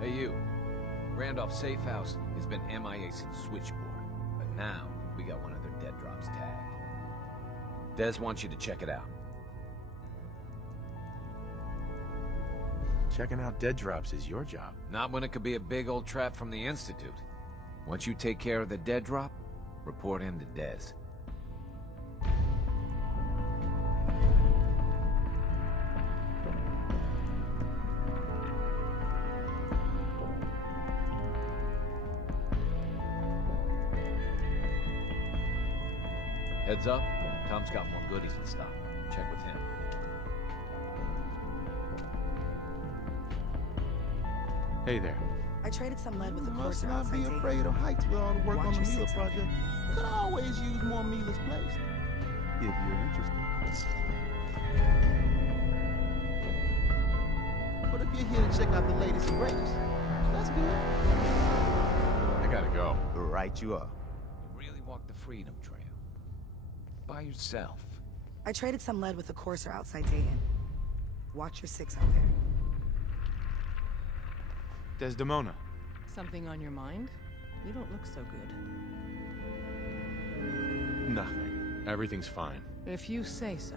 Hey, you. Randolph Safe House has been MIA since Switchboard, but now we got one of their dead drops tagged. Des wants you to check it out. Checking out dead drops is your job. Not when it could be a big old trap from the Institute. Once you take care of the dead drop, report in to Des. Heads up, Tom's got more goodies in stock. Check with him. Hey there. I traded some lead with the Must courser not outside be Dayton. afraid of heights with all the work Watch on the your Mila six. project. Could always use more Mila's placed. If you're interested. But if you're here to check out the latest and greatest, that's good. I gotta go. Right you are. You really walked the Freedom Trail. By yourself. I traded some lead with the courser outside Dayton. Watch your six out there. Desdemona. Something on your mind? You don't look so good. Nothing. Everything's fine. If you say so.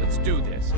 Let's do this.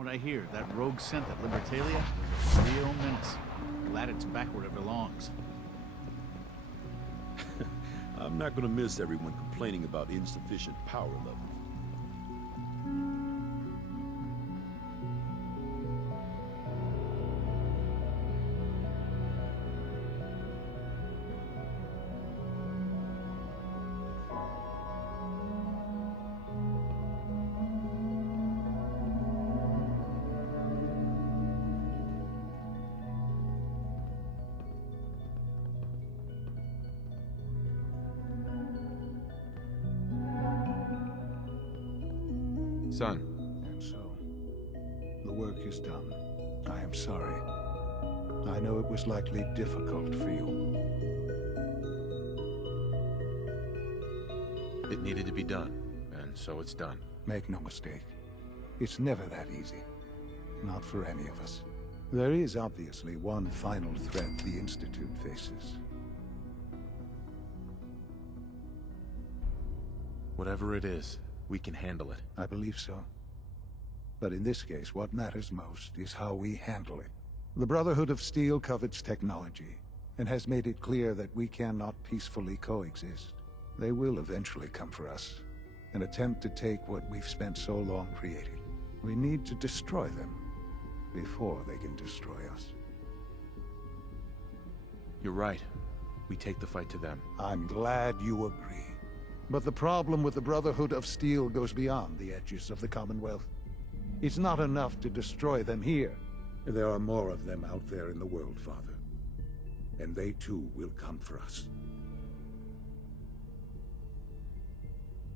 What I hear, that rogue scent at Libertalia is a real menace. Glad it's back where it belongs. I'm not gonna miss everyone complaining about insufficient power levels. Son, And so, the work is done. I am sorry. I know it was likely difficult for you. it needed to be done, and so it's done. Make no mistake. It's never that easy. Not for any of us. There is obviously one final threat the Institute faces. Whatever it is, we can handle it. I believe so. But in this case, what matters most is how we handle it. The Brotherhood of Steel covets technology, and has made it clear that we cannot peacefully coexist. They will eventually come for us, and attempt to take what we've spent so long creating. We need to destroy them before they can destroy us. You're right. We take the fight to them. I'm glad you agree. But the problem with the Brotherhood of Steel goes beyond the edges of the Commonwealth. It's not enough to destroy them here. There are more of them out there in the world, Father. And they too will come for us.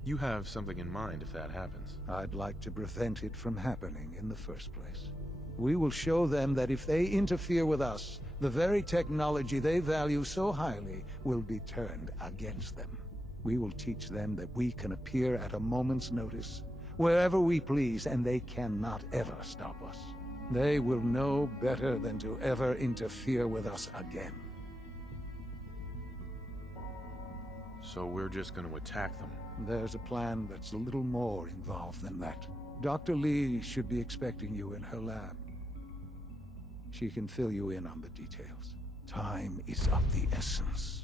You have something in mind if that happens. I'd like to prevent it from happening in the first place. We will show them that if they interfere with us, the very technology they value so highly will be turned against them. We will teach them that we can appear at a moment's notice, wherever we please, and they cannot ever stop us. They will know better than to ever interfere with us again. So we're just going to attack them. There's a plan that's a little more involved than that. Dr. Lee should be expecting you in her lab. She can fill you in on the details. Time is of the essence.